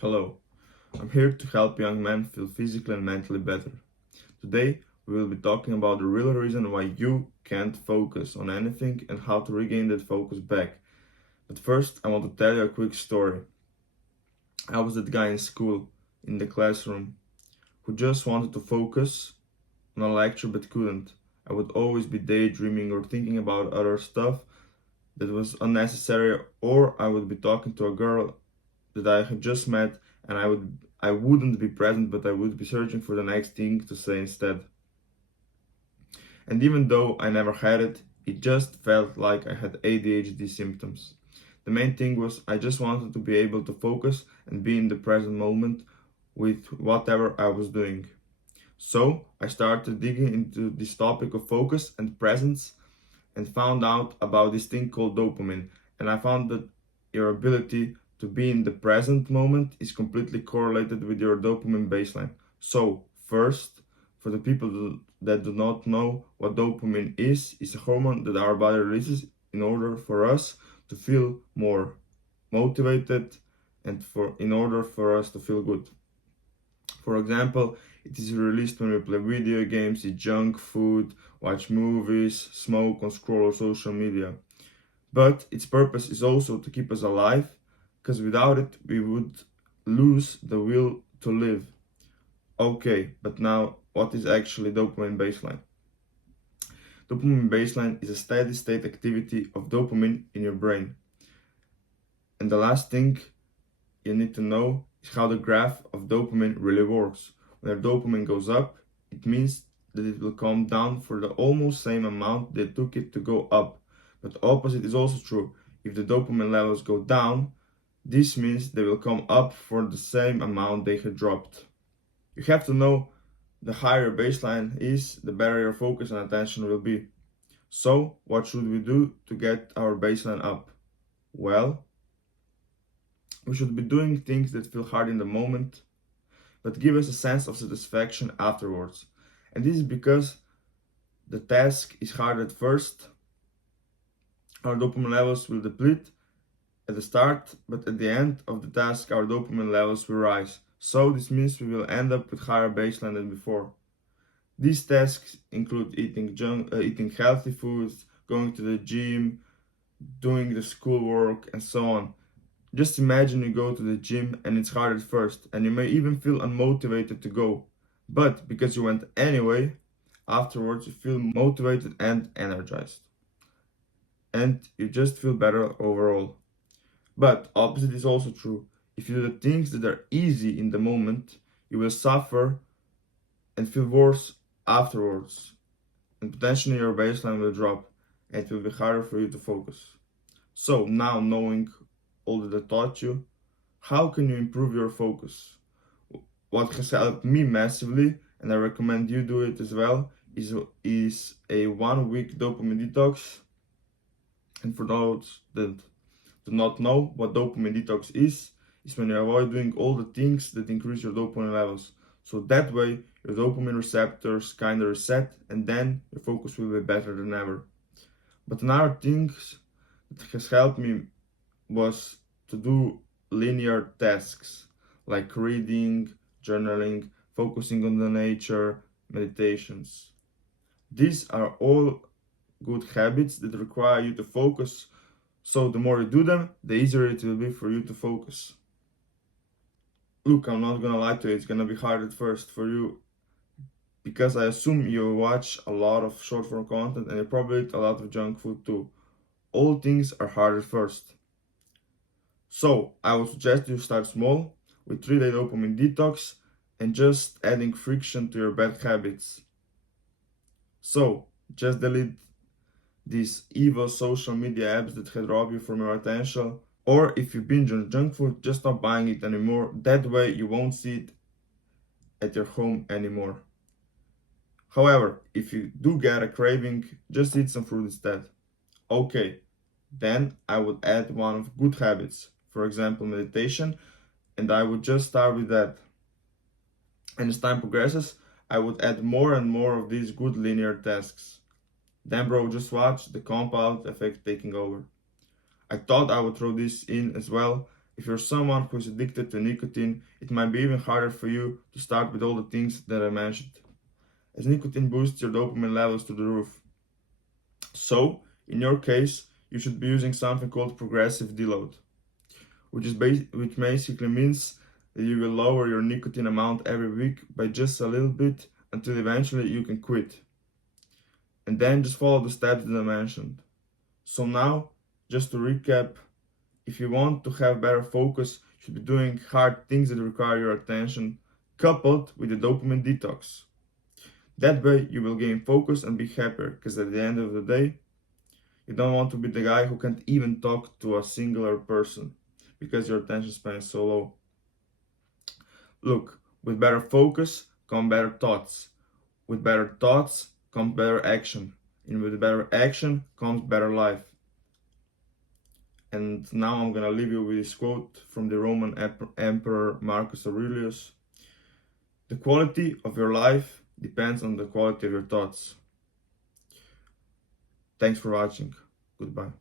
Hello, I'm here to help young men feel physically and mentally better. Today, we will be talking about the real reason why you can't focus on anything and how to regain that focus back. But first, I want to tell you a quick story. I was that guy in school, in the classroom, who just wanted to focus on a lecture but couldn't. I would always be daydreaming or thinking about other stuff that was unnecessary, or I would be talking to a girl that I had just met, and I wouldn't be present, but I would be searching for the next thing to say instead. And even though I never had it, it just felt like I had ADHD symptoms. The main thing was I just wanted to be able to focus and be in the present moment with whatever I was doing. So I started digging into this topic of focus and presence and found out about this thing called dopamine. And I found that your ability to be in the present moment is completely correlated with your dopamine baseline. So, first, for the people that do not know what dopamine is a hormone that our body releases in order for us to feel more motivated and in order for us to feel good. For example, it is released when we play video games, eat junk food, watch movies, smoke, or scroll social media. But its purpose is also to keep us alive, because without it, we would lose the will to live. Okay, but now, what is actually dopamine baseline? Dopamine baseline is a steady state activity of dopamine in your brain. And the last thing you need to know is how the graph of dopamine really works. When your dopamine goes up, it means that it will come down for the almost same amount that took it to go up. But the opposite is also true. If the dopamine levels go down, this means they will come up for the same amount they had dropped. You have to know the higher your baseline is, the better your focus and attention will be. So, what should we do to get our baseline up? Well, we should be doing things that feel hard in the moment, but give us a sense of satisfaction afterwards. And this is because the task is hard at first. Our dopamine levels will deplete at the start, but at the end of the task, our dopamine levels will rise. So this means we will end up with higher baseline than before. These tasks include eating healthy foods, going to the gym, doing the schoolwork, and so on. Just imagine you go to the gym and it's hard at first, and you may even feel unmotivated to go. But because you went anyway, afterwards you feel motivated and energized. And you just feel better overall. But opposite is also true. If you do the things that are easy in the moment, you will suffer and feel worse afterwards. And potentially your baseline will drop and it will be harder for you to focus. So now knowing all that I taught you, how can you improve your focus? What has helped me massively, and I recommend you do it as well, is a 1 week dopamine detox. And for those that do not know what dopamine detox is when you avoid doing all the things that increase your dopamine levels. So that way your dopamine receptors kind of reset, and then your focus will be better than ever. But another thing that has helped me was to do linear tasks like reading, journaling, focusing on the nature, meditations. These are all good habits that require you to focus, so the more you do them, the easier it will be for you to focus. Look, I'm not gonna lie to you, it's gonna be hard at first for you because I assume you watch a lot of short form content and you probably eat a lot of junk food too. All things are hard at first. So I would suggest you start small with 3-day dopamine detox and just adding friction to your bad habits. So just delete these evil social media apps that had robbed you from your attention. Or if you binge on junk food, just stop buying it anymore. That way you won't see it at your home anymore. However, if you do get a craving, just eat some fruit instead. Okay, then I would add one of good habits, for example, meditation, and I would just start with that. And as time progresses, I would add more and more of these good linear tasks. Then, bro, just watch the compound effect taking over. I thought I would throw this in as well If you're someone who is addicted to nicotine, it might be even harder for you to start with all the things that I mentioned, as nicotine boosts your dopamine levels to the roof. So, in your case, you should be using something called progressive deload, which basically means that you will lower your nicotine amount every week by just a little bit until eventually you can quit. And then just follow the steps that I mentioned. So now, just to recap, if you want to have better focus, you should be doing hard things that require your attention, coupled with the dopamine detox. That way, you will gain focus and be happier, because at the end of the day, you don't want to be the guy who can't even talk to a singular person because your attention span is so low. Look, with better focus come better thoughts. With better thoughts comes better action. And with better action comes better life. And now I'm gonna leave you with this quote from the Roman Emperor Marcus Aurelius. The quality of your life depends on the quality of your thoughts. Thanks for watching. Goodbye.